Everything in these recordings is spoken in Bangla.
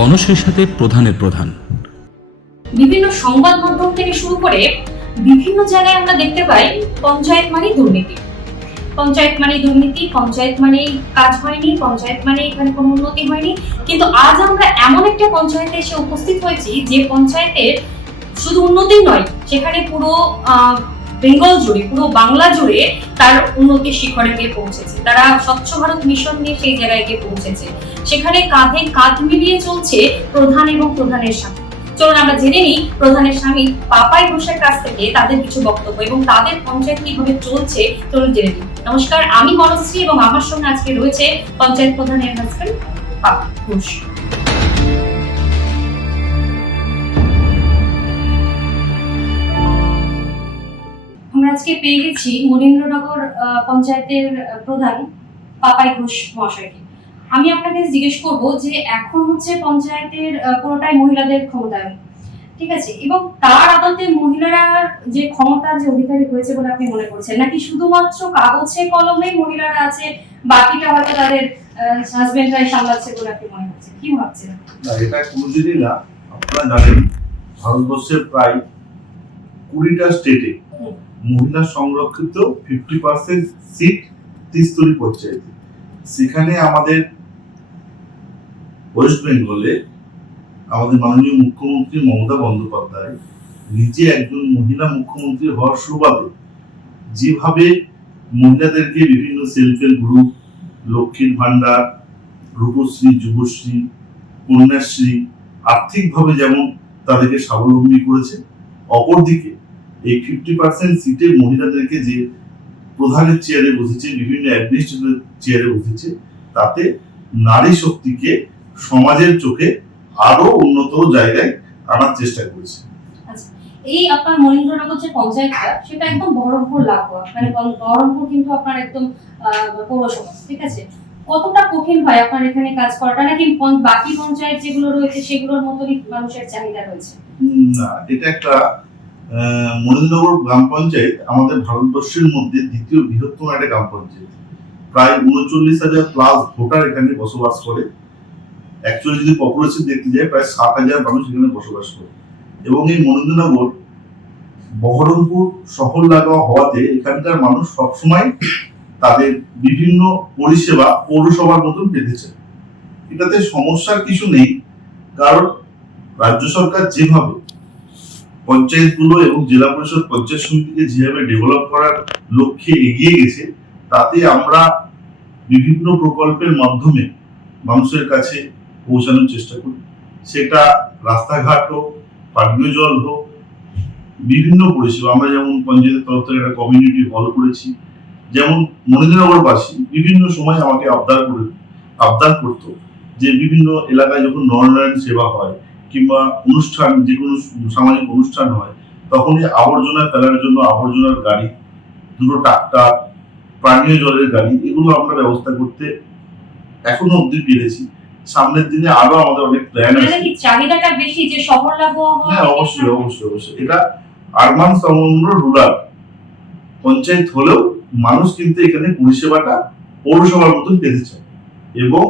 বনশ্রীর সাথে প্রধানের প্রধান। বিভিন্ন সংবাদ মাধ্যম থেকে শুরু করে বিভিন্ন জায়গায় আমরা দেখতে পাই পঞ্চায়েত মানে দুর্নীতি, পঞ্চায়েত মানে দুর্নীতি, পঞ্চায়েত মানে কাজ হয়নি, পঞ্চায়েত মানে এখানে কোনো উন্নতি হয়নি। কিন্তু আজ আমরা এমন একটা পঞ্চায়েতে এসে উপস্থিত হয়েছি যে পঞ্চায়েতের শুধু উন্নতি নয়, সেখানে পুরো বেঙ্গল জুড়ে, পুরো বাংলা জুড়ে তার উন্নতির শিখরে গিয়ে পৌঁছেছে। তারা স্বচ্ছ ভারত মিশন নিয়ে সেই জায়গায় গিয়ে পৌঁছেছে। সেখানে কাঁধে কাঁধ মিলিয়ে চলছে প্রধান এবং প্রধানের সাথে। চলুন আমরা জেনে নিই প্রধানের স্বামী পাপাই ঘোষের কাছ থেকে তাদের কিছু বক্তব্য এবং তাদের পঞ্চায়েত কিভাবে চলছে। চলুন জেনে নিই। নমস্কার, আমি বনশ্রী এবং আমার সঙ্গে আজকে রয়েছে পঞ্চায়েত প্রধানের হাজবেন্ড পাপা ঘোষ। আমরা আজকে পেয়ে গেছি মনীন্দ্রনগর পঞ্চায়েতের প্রধান পাপাই ঘোষ মহাশয়কে। আমি আপনাকে জিজ্ঞেস করব যে এখন হচ্ছে পঞ্চায়েতের পুরোটাই মহিলাদের ক্ষমতায়ন, ঠিক আছে, এবং তার আদতে মহিলারা যে ক্ষমতার যে অধিকারী হয়েছে বলে আপনি মনে করছেন, নাকি শুধুমাত্র কাগজে কলমে মহিলারা আছে, বাকিটা হয়তো তাদের হাজবেন্ডরাই সামলাচ্ছে বলে আপনি মনে করছেন? কি ভাবছেন? না, এটা কোনোদিনই না। আপনারা জানেন ভারতবর্ষের প্রায় 20টা স্টেটে মহিলা সংরক্ষিত 50% সিট ত্রিস্তরী পঞ্চায়েতে। সেখানে আমাদের ওয়েস্ট বেঙ্গলে আমাদের মাননীয় মুখ্যমন্ত্রী মমতা বন্দ্যোপাধ্যায় নিজে একজন মহিলা মুখ্যমন্ত্রী হওয়ার সুবাদে যেভাবে মহিলাদেরকে বিভিন্ন সেলফ হেল্প গ্রুপ, লক্ষ্মীর ভান্ডার, রূপশ্রী, যুবশ্রী, কন্যাশ্রী আর্থিকভাবে যেমন তাদেরকে স্বাবলম্বী করেছে, অপরদিকে এই 50% সিটে মহিলাদেরকে যে প্রধানের চেয়ারে বসেছে, বিভিন্ন অ্যাডমিনিস্ট্রেটর চেয়ারে বসেছে, তাতে নারী শক্তিকে সমাজের চোখে আরো উন্নত জায়গায় আনার চেষ্টা করেছে। এই আপনার মনীন্দ্রনগর যে পঞ্চায়েতটা, সেটা একদম বহরমপুর লাগোয়া, মানে বহরমপুর কিন্তু আপনার একদম পৌরসভা, ঠিক আছে। কতটা কঠিন হয় আপনার এখানে কাজ করাটা, নাকি বাকি পঞ্চায়েত যেগুলো রয়েছে সেগুলোর মতোই মানুষের চাহিদা রয়েছে? না, এটা একটা মনীন্দ্রনগর গ্রাম পঞ্চায়েত আমাদের ভারতবর্ষের মধ্যে দ্বিতীয় বৃহত্তম একটা গ্রাম পঞ্চায়েত। প্রায় 39,000 প্লাস ভোটার এখানে বসবাস করে। অ্যাকচুয়ালি যদি পপুলেশন দেখতে যায় প্রায় 7,000 মানুষ এখানে বসবাস করে। এবং এই মনীন্দ্রনগর বহরমপুর শহর লাগোয়া হওয়াতে এখানকার মানুষ সবসময় তাদের বিভিন্ন পরিষেবা পৌরসভার মতন পেতে চায়। এটাতে সমস্যার কিছু নেই, কারণ রাজ্য সরকার যেভাবে পঞ্চায়েতগুলো এবং জেলা পরিষদ পঞ্চায়েত সমিতিকে যেভাবে ডেভেলপ করার লক্ষ্যে এগিয়ে গেছে, তাতে আমরা বিভিন্ন প্রকল্পের মাধ্যমে মানুষের কাছে পৌঁছানোর চেষ্টা করি। সেটা রাস্তাঘাট হোক, পানীয় জল হোক, বিভিন্ন পরিষেবা। আমরা যেমন পঞ্চায়েতের তরফ থেকে একটা কমিউনিটি হল করেছি। যেমন মনীন্দ্রনগরবাসী বিভিন্ন সময় আমাকে আবদার করতো যে বিভিন্ন এলাকায় যখন নরনারায়ণ সেবা হয় কিংবা অনুষ্ঠান, যে কোনো সামাজিক অনুষ্ঠান হয়, তখনই আবর্জনা ফেলার জন্য আবর্জনার গাড়ি, দুটো ট্রাক্টর, পানীয় জলের গাড়ি, এগুলো আমরা ব্যবস্থা করতে এখনো অব্দি পেরেছি। সামনের দিনে আরো আমাদের অনেক প্ল্যান আছে। চাহিদাটা বেশি যে শহর লাগোয়া। হ্যাঁ, অবশ্যই অবশ্যই অবশ্যই। এটা আরবান সমগ্র রুরাল পঞ্চায়েত হলেও মানুষ কিন্তু এখানে পরিষেবাটা পৌরসভার মতন পেতে চায়। এবং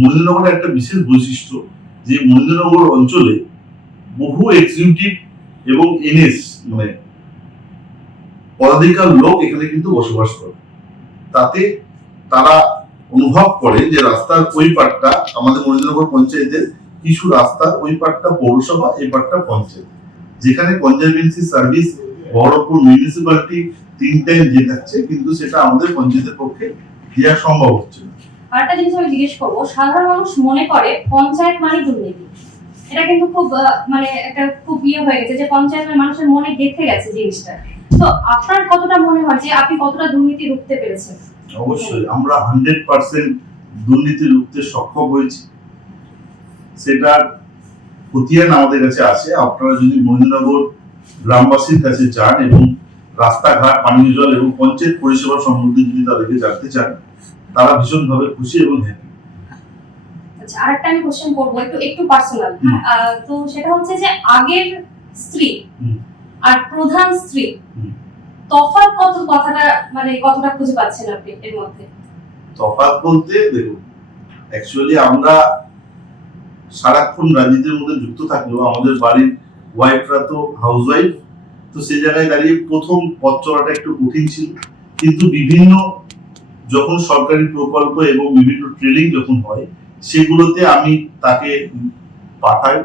মনীন্দ্রনগরের একটা বিশেষ বৈশিষ্ট্য যে মনীন্দ্রনগর অঞ্চলে বহু এক্সিকিউটিভ এবং এনএস মানে পদাধিকার লোক এখানে কিন্তু বসবাস করে। তাতে তারা অনুভব করে যে রাস্তার ওই পাটটা আমাদের মনীন্দ্রনগর পঞ্চায়েতের কিছু রাস্তার ওই পাটটা পৌরসভা, এই পাটটা পঞ্চায়েত, যেখানে conservancy service Baharampur municipality 3 time দিয়ে থাকছে, কিন্তু সেটা আমাদের পঞ্চায়েতের পক্ষে দেওয়া সম্ভব হচ্ছে না। আরেকটা জিনিস আমি জিজ্ঞেস করবো, সাধারণ মানুষ মনে করে পঞ্চায়েত মানে দুর্নীতি। এটা কিন্তু খুব মানে একটা খুব হয়ে গেছে যে পঞ্চায়েত মানে মানুষের মনে গেঁথে গেছে জিনিসটা। তো আপনার কতটা মনে হয় যে আপনি কতটা দুর্নীতি রুখতে পেরেছেন? অবশ্যই আমরা 100% দুর্নীতি রুখতে সক্ষম হয়েছি। সেটার খতিয়ান আমাদের কাছে আছে। আপনারা যদি মনীন্দ্রনগর গ্রামবাসীর কাছে যান এবং রাস্তাঘাট, পানীয় জল এবং পঞ্চায়েত পরিষেবা সম্বন্ধে যদি তাদেরকে জানতে চান, তারা ভীষণভাবে খুশি এবং হ্যাপি। আচ্ছা, আরেকটা আমি কোশ্চেন করবো, একটু পার্সোনাল। তো সেটা হচ্ছে যে আগের স্ত্রী আর প্রধান স্ত্রী তফাৎ কথাটা মানে কতটা খুঁজে পাচ্ছেন আপনি এর মধ্যে? তফাৎ বলতে দেখুন, অ্যাকচুয়ালি আমরা সারাক্ষণ রাজনীতির মধ্যে যুক্ত থাকলেও আমাদের বাড়ির ওয়াইফরা তো হাউস ওয়াইফ, তো সেই জায়গায় দাঁড়িয়ে প্রথম পথ চলাটা একটু কঠিন ছিল, কিন্তু বিভিন্ন যখন সরকারি প্রকল্প এবং বিভিন্ন ট্রেনিং যখন হয় সেগুলোতে আমি তাকে পাঠাই,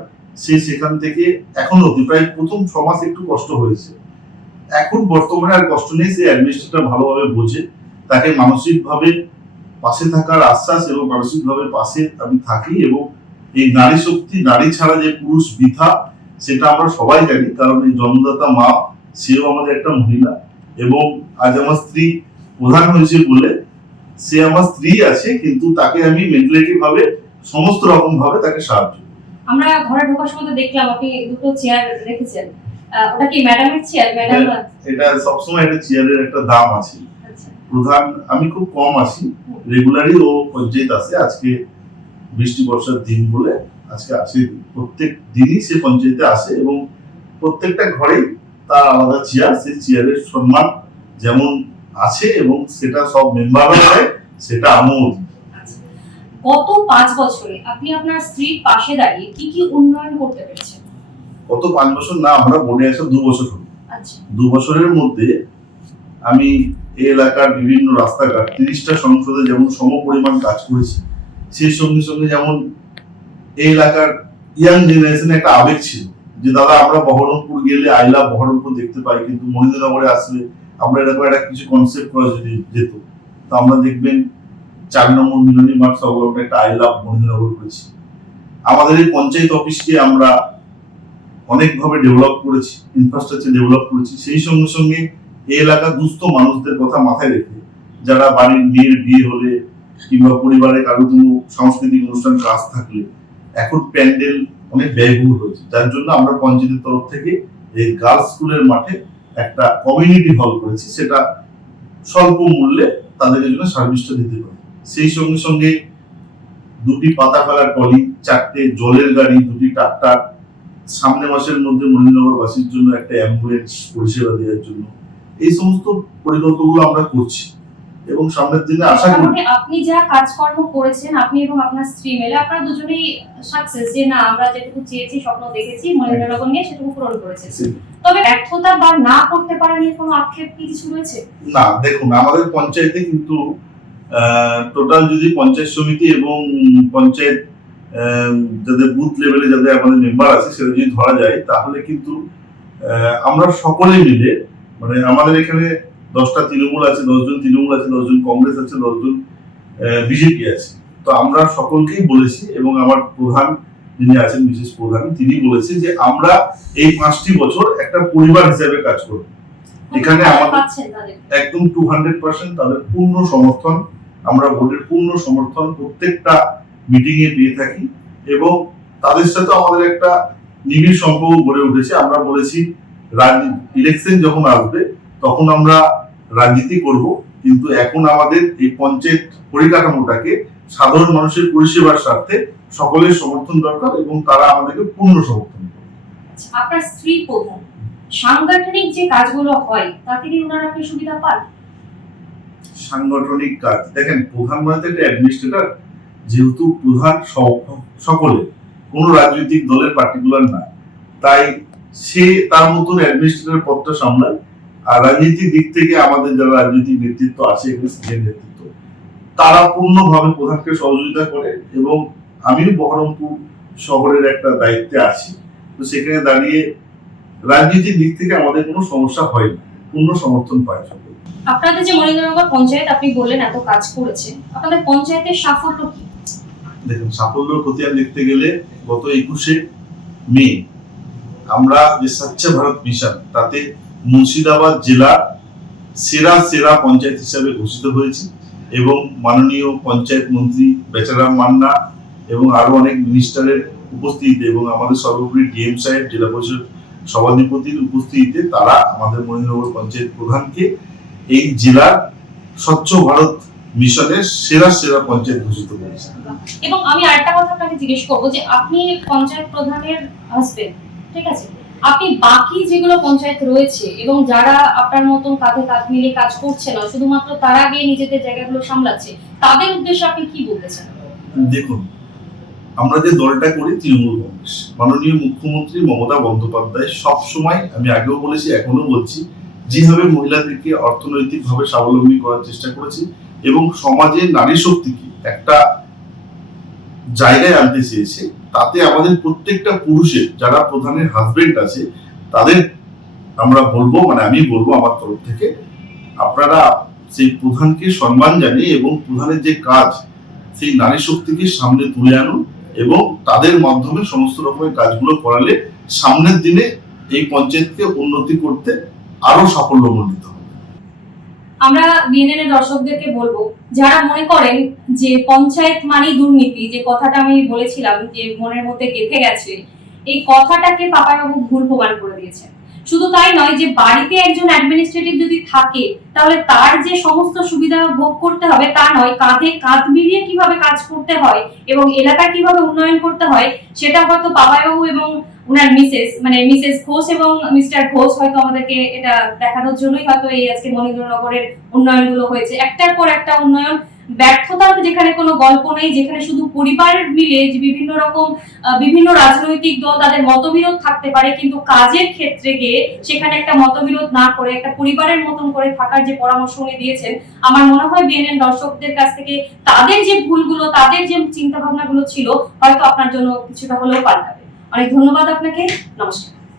সে সেখান থেকে এখন অবধি প্রায় প্রথম 6 মাস একটু কষ্ট হয়েছে, এখন বর্তমানে আর কষ্ট নেই। সে অ্যাডমিনিস্ট্রেটর ভালোভাবে বোঝে, তাকে মানসিকভাবে পাশে থাকার আশ্বাস এবং মানসিকভাবে পাশে আমি থাকি। এবং এই নারী শক্তি, নারী ছাড়া যে পুরুষ বৃথা, সেটা আমরা সবাই জানি, কারণ এই জন্মদাতা মা সেও আমাদের একটা মহিলা। এবং আজ আমার স্ত্রী প্রধান হয়েছে বলে সে আমার স্ত্রী আছে, কিন্তু তাকে আমি মেন্টালিটি ভাবে সমস্ত রকম ভাবে তাকে সাহায্য করি। আমরা ঘরে ঢোকার সময় তো দেখলাম আপনি দুটো চেয়ার রেখেছেন, ওটা কি ম্যাডামের চেয়ার? ম্যাডাম এটা সবসময় একটা চেয়ারের একটা দাম আছে। প্রধান আমি খুব কম আসি, রেগুলারই ও পঞ্চায়েত আসে। আজকে বৃষ্টি বর্ষার দিন বলে আজকে আসে, প্রত্যেক দিনই সে পঞ্চায়েতে আসে এবং প্রত্যেকটা ঘরেই তার আলাদা চেয়ার, সেই চেয়ারের সম্মান যেমন আছে এবং সেটা সব মেম্বাররা দেয়, সেটা আমিও দিই। গত 5 বছরে আপনি আপনার স্ত্রীর পাশে দাঁড়িয়ে কি কি উন্নয়ন করতে পেরেছেন? গত 5 বছর না, আমরা বোর্ডে আসা 2 বছর হলো। আচ্ছা, 2 বছরের মধ্যে আমি এই এলাকার বিভিন্ন রাস্তাঘাট 30টা সংসদে যেমন সমপরিমাণ কাজ করেছি, সেই সঙ্গে সঙ্গে যেমন এই এলাকার ইয়াং জেনারেশনে একটা আবেগ ছিল যে দাদা আমরা বহরমপুর গেলে আই লাভ বহরমপুর দেখতে পাই, কিন্তু মহেন্দ্রনগরে আসলে আমরা এরকম একটা কিছু কনসেপ্ট করা যদি যেত, তো আমরা দেখবেন 4 নম্বর মিলনী মাঠ সর্বত্র একটা আই লাভ মহেন্দ্রনগর করেছি। আমাদের এই পঞ্চায়েত অফিসকে আমরা অনেকভাবে ডেভেলপ করেছি, ইনফ্রাস্ট্রাকচার ডেভেলপ করেছি। সেই সঙ্গে সঙ্গে এই এলাকার দুস্থ মানুষদের কথা মাথায় রেখে, যারা বাড়ির মেয়ের বিয়ে হলে কিংবা পরিবারে কারো কোনো সাংস্কৃতিক অনুষ্ঠান কাজ থাকলে, এখন প্যান্ডেল অনেক ব্যয়বহুল হয়েছে, যার জন্য আমরা পঞ্চায়েতের তরফ থেকে এই গার্লস স্কুলের মাঠে একটা কমিউনিটি হল করেছি, সেটা স্বল্প মূল্যে তাদের জন্য সার্ভিসটা দিতে পারে। সেই সঙ্গে সঙ্গে 2টি পাতা ফেলার ট্রলি, 4টে জলের গাড়ি, 2টি ট্রাক্টর, সামনে মাসের মধ্যে মহেন্দ্রনগরবাসীর জন্য একটা অ্যাম্বুলেন্স পরিষেবা দেওয়ার জন্য এই সমস্ত পরিকল্পনাগুলো আমরা করছি এবং সামনের দিনে আশা করি আপনি যা কাজকর্ম করেছেন, আপনি এবং আপনার স্ত্রী মিলে আপনারা দুজনেই সাকসেস, যে না আমরা যেটুকু চেয়েছি, স্বপ্ন দেখেছি মহেন্দ্রনগর নিয়ে, সেটুকু পূরণ করেছে। তবে ব্যর্থতা বা না করতে পারেনি কোনো আক্ষেপ কি কিছু রয়েছে? না, দেখুন আমাদের পঞ্চায়েতে কিন্তু টোটাল যদি পঞ্চায়েত সমিতি এবং পঞ্চায়েত যাদের বুথ লেভেলে যাদের আমাদের মেম্বার আছে সেটা যদি ধরা যায়, তাহলে কিন্তু আমরা সকলে মিলে, মানে আমাদের এখানে 10টা তৃণমূল আছে, 10 জন তৃণমূল আছে, 10 জন কংগ্রেস আছে, 10 জন বিজেপি আছে, তো আমরা সকলকেই বলেছি এবং আমার প্রধান যিনি আছেন বিশেষ প্রধান, তিনি বলেছেন যে আমরা এই 5টি বছর একটা পরিবার হিসেবে কাজ করব। এখানে আমাদের একদম 200% তাদের পূর্ণ সমর্থন, আমরা ভোটের পূর্ণ সমর্থন প্রত্যেকটা মিটিং এ পেয়ে থাকি এবং তাদের সাথে আমাদের একটা নিবিড় সম্পর্ক গড়ে উঠেছে। আমরা বলেছি ইলেকশন যখন আসবে তখন আমরা রাজনীতি করব, কিন্তু এখন আমাদের এই পঞ্চায়েত পরিকাঠামোটাকে সাধারণ মানুষের পরিষেবার স্বার্থে সকলের সমর্থন দরকার এবং তারা আমাদেরকে পূর্ণ সমর্থন করে। আপনার স্ত্রী প্রধান, সাংগঠনিক যে কাজগুলো হয় তাতে কি ওনারা কি সুবিধা পান? সাংগঠনিক কাজ দেখেন, প্রধান মানে একটা অ্যাডমিনিস্ট্রেটর, যেহেতু প্রধান সকলে, কোনো রাজনৈতিক দলের পার্টিকুলার না, তাই সে তার মতন অ্যাডমিনিস্ট্রেটর পদটা সামলায়। আর রাজনীতির দিক থেকে আমাদের যারা রাজনৈতিক নেতৃত্ব আছে, সিনিয়র নেতৃত্ব, তারা পূর্ণভাবে প্রধানকে সহযোগিতা করে এবং আমিও বহরমপুর শহরের একটা দায়িত্বে আছি, তো সেখানে দাঁড়িয়ে রাজনীতির দিক থেকে আমাদের কোনো সমস্যা হয় না, পূর্ণ সমর্থন পায় সকলে। আপনাদের যে মহেন্দ্রনগর পঞ্চায়েত আপনি বললেন এত কাজ করেছে, আপনাদের পঞ্চায়েতের সাফল্য কি? দেখুন, সাফল্যের খতিয়ান দেখতে গেলে গত 21শে মে আমরা যে স্বচ্ছ ভারত মিশন, তাতে মুর্শিদাবাদ জেলা সেরা পঞ্চায়েত হিসাবে ঘোষিত হয়েছে এবং মাননীয় পঞ্চায়েত মন্ত্রী বেচারাম মান্না এবং আরো অনেক মিনিস্টারের উপস্থিতিতে এবং আমাদের সর্বোপরি ডিএম সাহেব, জেলা পরিষদ সভাধিপতির উপস্থিতিতে তারা আমাদের মহেন্দ্রনগর পঞ্চায়েত প্রধানকে এই জেলার স্বচ্ছ ভারত মিশনের সেরা পঞ্চায়েত ঘোষিত করেছে। এবং আমি আরেকটা কথা আপনাকে জিজ্ঞেস করবো যে আপনি পঞ্চায়েত প্রধানের হাজবেন্ড, ঠিক আছে, আপনি বাকি যেগুলো পঞ্চায়েত রয়েছে এবং যারা আপনার মতন কাঁধে কাঁধ মিলে কাজ করছে না, শুধুমাত্র তারা গিয়ে নিজেদের জায়গাগুলো সামলাচ্ছে, তাদের উদ্দেশ্যে আপনি কি বলতে চান? দেখুন, আমরা যে দলটা করি তৃণমূল কংগ্রেস, মাননীয় মুখ্যমন্ত্রী মমতা বন্দ্যোপাধ্যায় সব সময়, আমি আগেও বলেছি এখনো বলছি, যেভাবে মহিলাদেরকে অর্থনৈতিকভাবে স্বাবলম্বী করার চেষ্টা করেছি এবং সমাজে নারী শক্তিকে একটা জায়গায় আনতে চেয়েছে, তাতে আমাদের প্রত্যেকটা পুরুষের যারা প্রধানের হাজবেন্ড আছে তাদের আমরা বলবো, মানে আমি বলবো আমার তরফ থেকে, আপনারা সেই প্রধানকে সম্মান জানিয়ে এবং প্রধানের যে কাজ সেই নারী শক্তিকে সামনে তুলে আনুন এবং তাদের মাধ্যমে সমস্ত রকমের কাজগুলো করালে সামনের দিনে এই পঞ্চায়েতকে উন্নতি করতে আরো সাফল্যমণ্ডিত হবে। আমরা বিএনএন এর দর্শকদেরকে বলবো, যারা মনে করেন যে পঞ্চায়েত মানে দুর্নীতি, যে কথাটা আমি বলেছিলাম যে মনের মধ্যে গেঁথে গেছে, এই কথাটাকে পাপাইবাবু ভুল প্রমাণ করে দিয়েছেন। শুধু তাই নয়, যে বাড়িতে একজন অ্যাডমিনিস্ট্রেটিভ যদি থাকে তাহলে তার যে সমস্ত সুবিধা ভোগ করতে হবে তা নয়, কাঁধে কাঁধ মিলিয়ে কিভাবে কাজ করতে হয় এবং এলাকা কিভাবে উন্নয়ন করতে হয় সেটা হয়তো পাপাইবাবু এবং উনার মিসেস ঘোষ এবং মিস্টার ঘোষ হয়তো আমাদেরকে এটা দেখানোর জন্যই হয়তো এই আজকে মনীন্দ্রনগরের উন্নয়নগুলো হয়েছে। একটার পর একটা উন্নয়ন, ব্যর্থতার যেখানে কোনো গল্প নেই, যেখানে শুধু পরিবার মিলে যে বিভিন্ন রকম বিভিন্ন রাজনৈতিক দল তাদের মতবিরোধ থাকতে পারে, কিন্তু কাজের ক্ষেত্রে গিয়ে সেখানে একটা মতবিরোধ না করে একটা পরিবারের মতন করে থাকার যে পরামর্শ উনি দিয়েছেন, আমার মনে হয় বিএনএন দর্শকদের কাছ থেকে তাদের যে ভুলগুলো, তাদের যে চিন্তা ভাবনাগুলো ছিল হয়তো আপনার জন্য কিছুটা হলেও পাল্টাবে। অনেক ধন্যবাদ আপনাকে, নমস্কার।